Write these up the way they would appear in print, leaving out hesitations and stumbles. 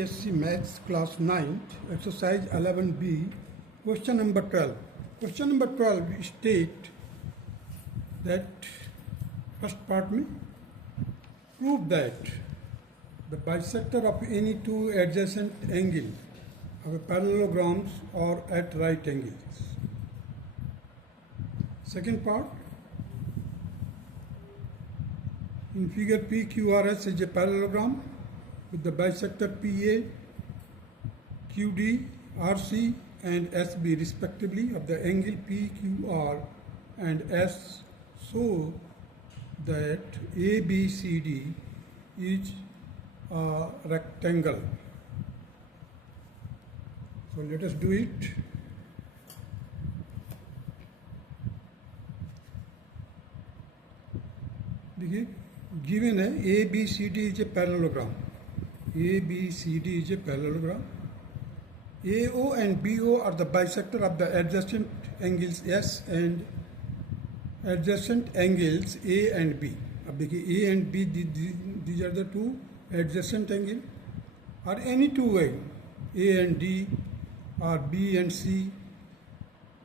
ICSE Maths Class 9, Exercise 11B, Question number 12. Question number 12 state that first part में prove that the bisector of any two adjacent angles of a parallelograms are at right angles. Second part, in figure PQRS is a parallelogram with the bisector PA, QD, RC and SB respectively of the angle PQR and S, so that ABCD is a rectangle. So let us do it. देखिए given है ABCD is a parallelogram. ABCD is a parallelogram. AO and BO are the bisector of the adjacent angles S and adjacent angles A and B. अब देखिए A and B these are the two adjacent angles, or any two angles A and D or B and C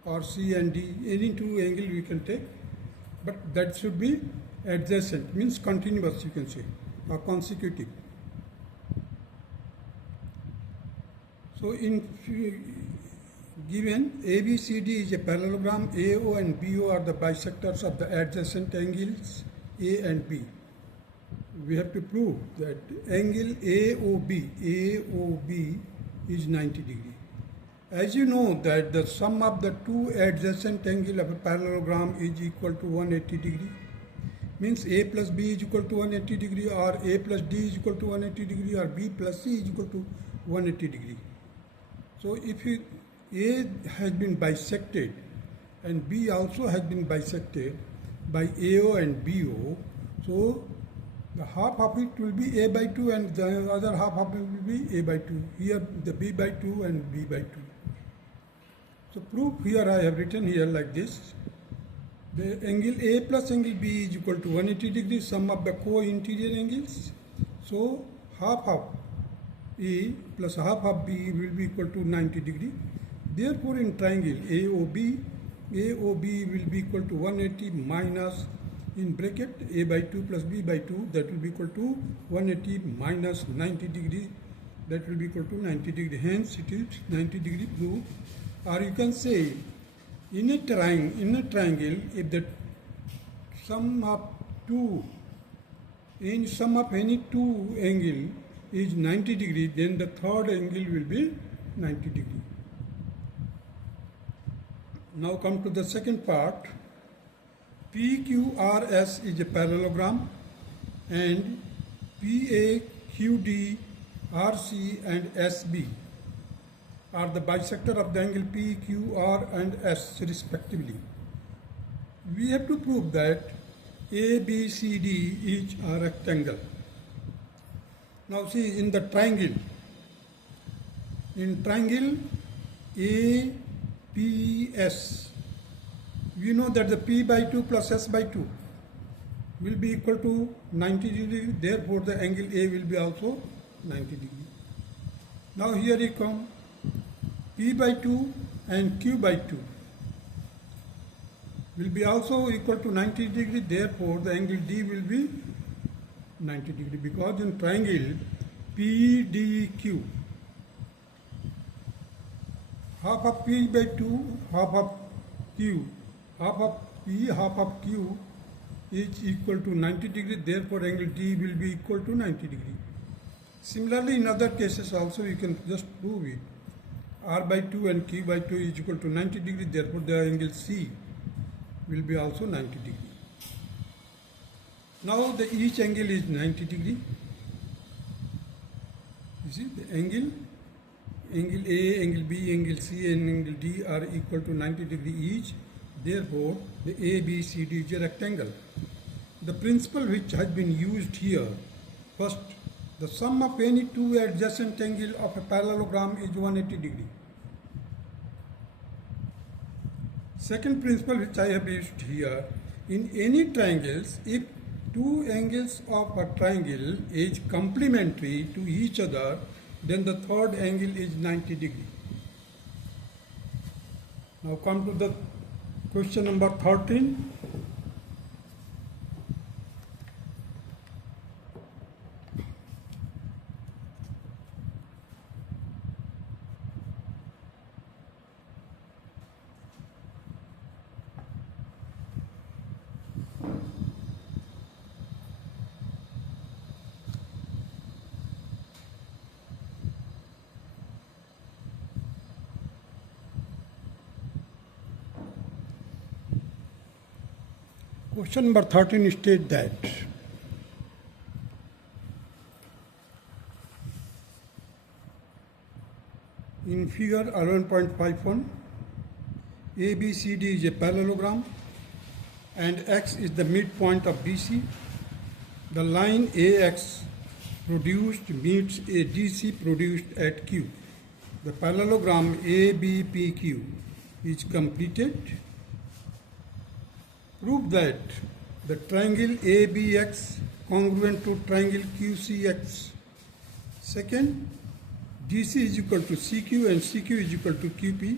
or C and D, any two angles we can take, but that should be adjacent, means continuous you can say, or consecutive. So in given ABCD is a parallelogram, AO and BO are the bisectors of the adjacent angles A and B. We have to prove that angle AOB is 90 degree. As you know that the sum of the two adjacent angles of a parallelogram is equal to 180 degree. Means A plus B is equal to 180 degree, or A plus D is equal to 180 degree, or B plus C is equal to 180 degree. So if A has been bisected and B also has been bisected by AO and BO, so the half of it will be A by 2 and the other half of it will be A by 2. Here the B by 2 and B by 2. So proof here I have written here like this. The angle A plus angle B is equal to 180 degrees, sum of the co-interior angles. So half of A plus half of B will be equal to 90 degree. Therefore in triangle AOB will be equal to 180 minus in bracket A by 2 plus B by 2, that will be equal to 180 minus 90 degree, that will be equal to 90 degree. Hence it is 90 degree proof. Or you can say in a triangle, if the sum of any two angle is 90 degree, then the third angle will be 90 degree. Now come to the second part. PQRS is a parallelogram and PA, QD, RC and SB are the bisector of the angle PQR and S respectively. We have to prove that ABCD is a rectangle. Now see in the triangle, APS, we know that the P by 2 plus S by 2 will be equal to 90 degree, therefore the angle A will be also 90 degree. Now here you come, P by 2 and Q by 2 will be also equal to 90 degree, therefore the angle D will be 90 degree, because in triangle PDQ, half of P by 2, half of Q, half of P, half of Q is equal to 90 degree, therefore angle D will be equal to 90 degree. Similarly in other cases also you can just prove it. R by 2 and Q by 2 is equal to 90 degree, therefore the angle C will be also 90 degree. Now each angle is 90 degree. You see the angle A, angle B, angle C and angle D are equal to 90 degree each. Therefore, the ABCD is a rectangle. The principle which has been used here, first, the sum of any two adjacent angle of a parallelogram is 180 degree. Second principle which I have used here, in any triangles, if two angles of a triangle is complementary to each other, then the third angle is 90 degree. Now come to the question number 13. Question number 13 states that in figure 11.51, ABCD is a parallelogram and X is the midpoint of BC. The line AX produced meets a DC produced at Q. The parallelogram ABPQ is completed. Prove that the triangle ABX congruent to triangle QCX. Second, DC is equal to CQ and CQ is equal to QP.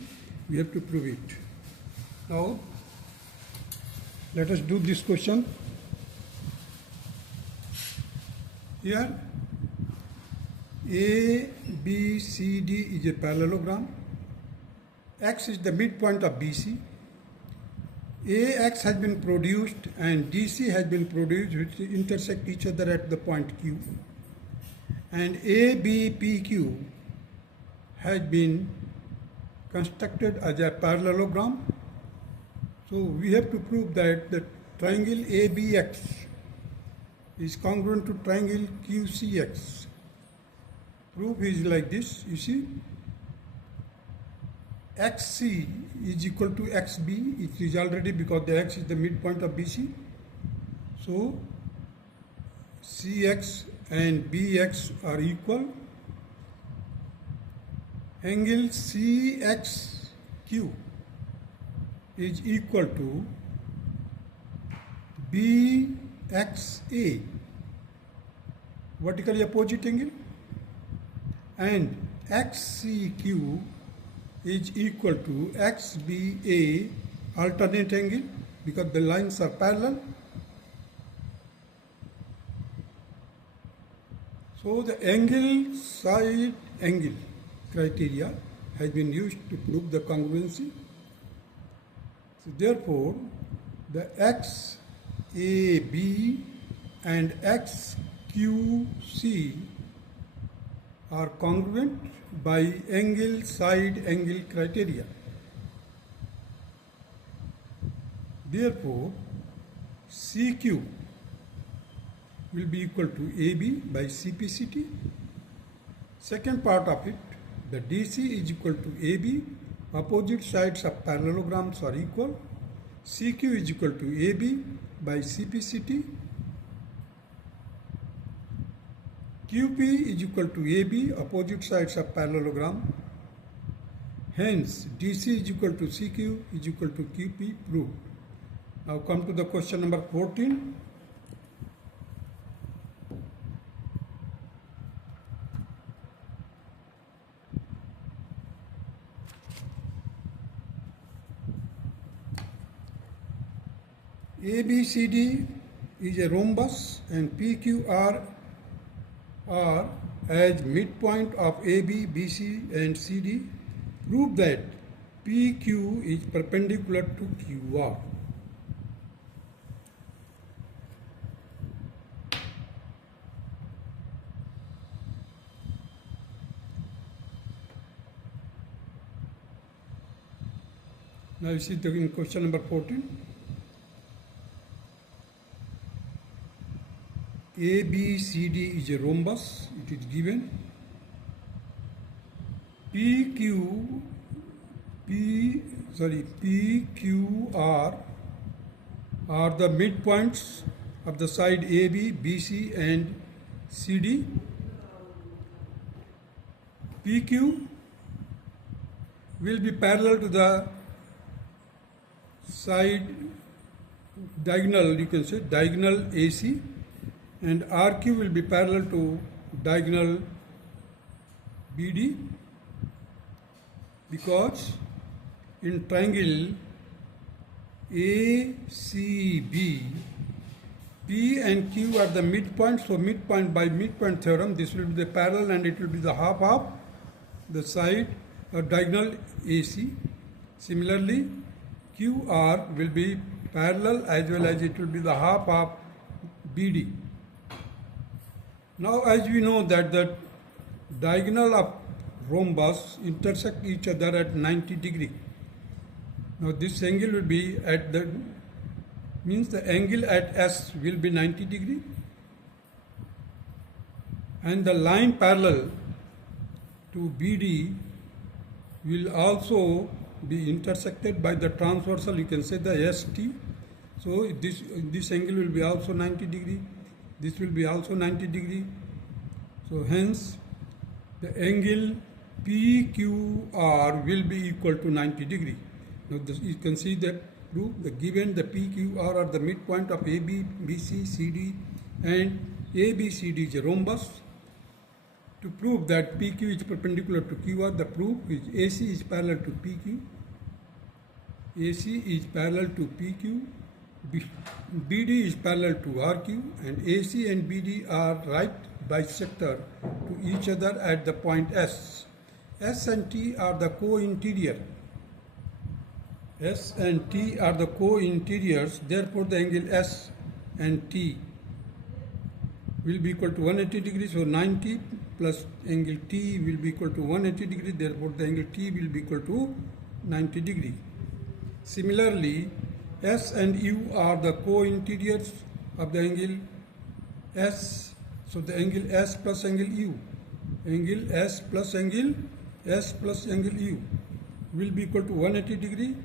We have to prove it. Now, let us do this question. Here, ABCD is a parallelogram. X is the midpoint of BC. AX has been produced and DC has been produced, which intersect each other at the point Q. And ABPQ has been constructed as a parallelogram. So we have to prove that the triangle ABX is congruent to triangle QCX. Proof is like this, you see. XC is equal to XB. It is already because the X is the midpoint of BC. So CX and BX are equal. Angle CXQ is equal to BXA, vertically opposite angle, and XCQ is equal to XBA, alternate angle, because the lines are parallel. So the angle side angle criteria has been used to prove the congruency. So therefore, the XAB and XQC are congruent by angle side angle criteria. Therefore, CQ will be equal to AB by CPCT. Second part of it, the DC is equal to AB. Opposite sides of parallelograms are equal. CQ is equal to AB by CPCT. QP is equal to AB, opposite sides of parallelogram. Hence, DC is equal to CQ is equal to QP, proved. Now come to the question number 14. ABCD is a rhombus and PQR are as midpoint of AB, BC and CD. Prove that PQ is perpendicular to QR. Now you see the question number 14. ABCD is a rhombus, it is given. PQR are the midpoints of the side AB, BC and CD. PQ will be parallel to the side diagonal, you can say diagonal AC, and RQ will be parallel to diagonal BD, because in triangle ACB, P and Q are the midpoint, so midpoint by midpoint theorem, this will be the parallel and it will be the half of the side or diagonal AC. Similarly, QR will be parallel as well as it will be the half of BD. Now as we know that the diagonal of rhombus intersect each other at 90 degree. Now this angle will be at the, means the angle at S will be 90 degree, and the line parallel to BD will also be intersected by the transversal, you can say the ST. So this angle will be also 90 degree, this will be also 90 degree. So hence the angle PQR will be equal to 90 degree. Now you can see that proof, the given the PQR are the midpoint of AB, BC, CD and ABCD is a rhombus. To prove that PQ is perpendicular to QR, the proof is AC is parallel to PQ, AC is parallel to PQ, BD is parallel to RQ, and AC and BD are right bisector to each other at the point S. S and T are the co-interior. S and T are the co-interiors, therefore the angle S and T will be equal to 180 degrees, so 90 plus angle T will be equal to 180 degrees, therefore the angle T will be equal to 90 degrees. Similarly, S and U are the co-interiors of the angle S, so the angle S plus angle U, angle S plus angle U will be equal to 180 degree.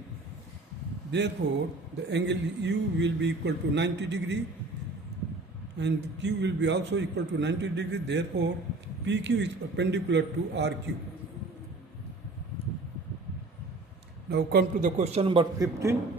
Therefore, the angle U will be equal to 90 degree and Q will be also equal to 90 degree. Therefore, PQ is perpendicular to RQ. Now come to the question number 15.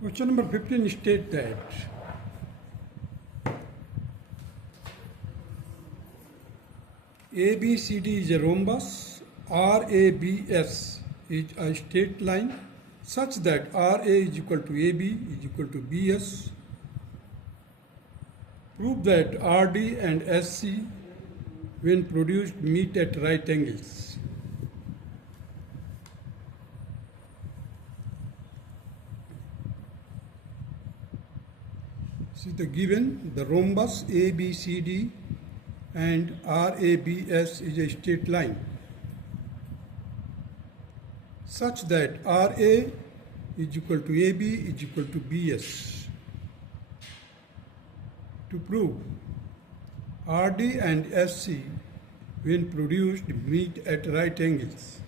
Question number 15 states that ABCD is a rhombus, RABS is a straight line such that RA is equal to AB is equal to BS. Prove that RD and SC when produced meet at right angles. See the given, the rhombus ABCD and RABS is a straight line such that RA is equal to AB is equal to BS. To prove RD and SC when produced meet at right angles.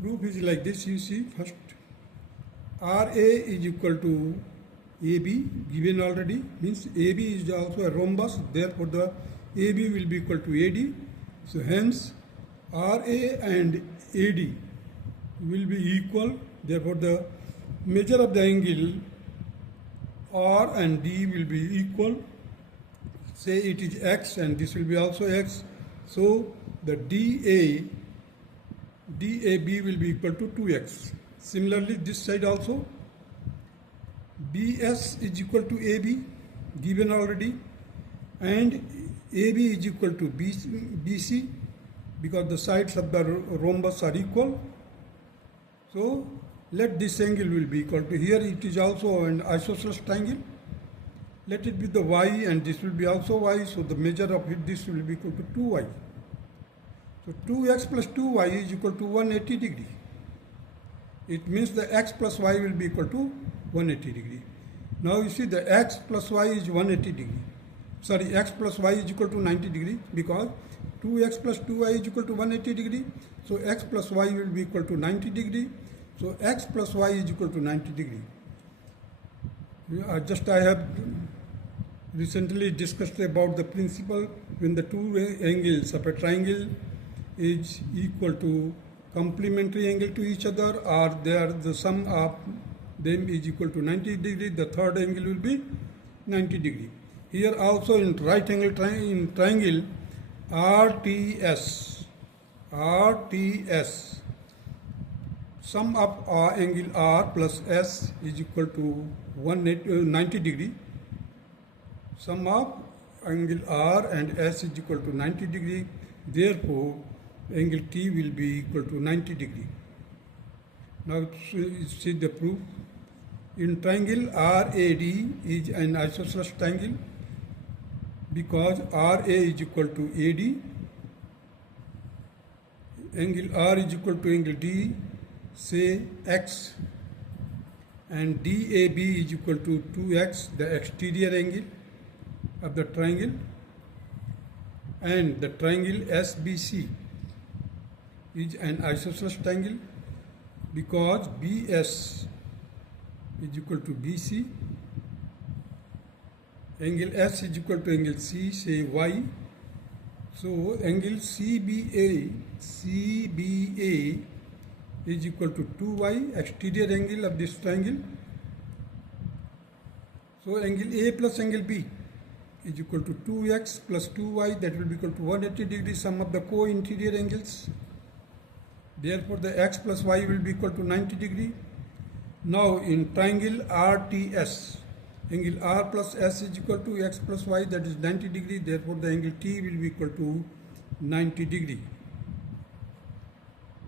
Proof is like this, you see. First, RA is equal to AB, given already, means AB is also a rhombus, therefore the AB will be equal to AD. So hence RA and AD will be equal, therefore the measure of the angle R and D will be equal. Say it is X and this will be also X. So the DAB will be equal to 2X. Similarly this side also, BS is equal to AB, given already, and AB is equal to BC because the sides of the rhombus are equal. So let this angle will be equal to, here it is also an isosceles triangle. Let it be the Y and this will be also Y, so the measure of it, this will be equal to 2Y. So 2X plus 2Y is equal to 180 degree. It means the X plus Y will be equal to 180 degree. Now you see the X plus Y is 180 degree sorry, x plus y is equal to 90 degree, because 2x plus 2y is equal to 180 degree. So x plus y will be equal to 90 degree. So x plus y is equal to 90 degree. I have recently discussed about the principle when the two angles of a triangle is equal to complementary angle to each other, or the sum of them is equal to 90 degree, the third angle will be 90 degree. Here also in right angle triangle RTS, sum of angle R plus S is equal to 90 degree. Sum of angle R and S is equal to 90 degree. Therefore, angle T will be equal to 90 degree. Now see the proof. In triangle RAD is an isosceles triangle, because RA is equal to AD, angle R is equal to angle D, say X, and DAB is equal to 2X, the exterior angle of the triangle, and the triangle SBC is an isosceles triangle, because BS is equal to BC, angle S is equal to angle C, say Y. So angle CBA is equal to 2Y, exterior angle of this triangle. So angle A plus angle B is equal to 2x plus 2y, that will be equal to 180 degree, sum of the co-interior angles. Therefore the x plus y will be equal to 90 degree. Now in triangle RTS, angle R plus S is equal to x plus y, that is 90 degree. Therefore the angle T will be equal to 90 degree.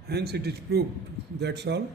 Hence it is proved. That's all.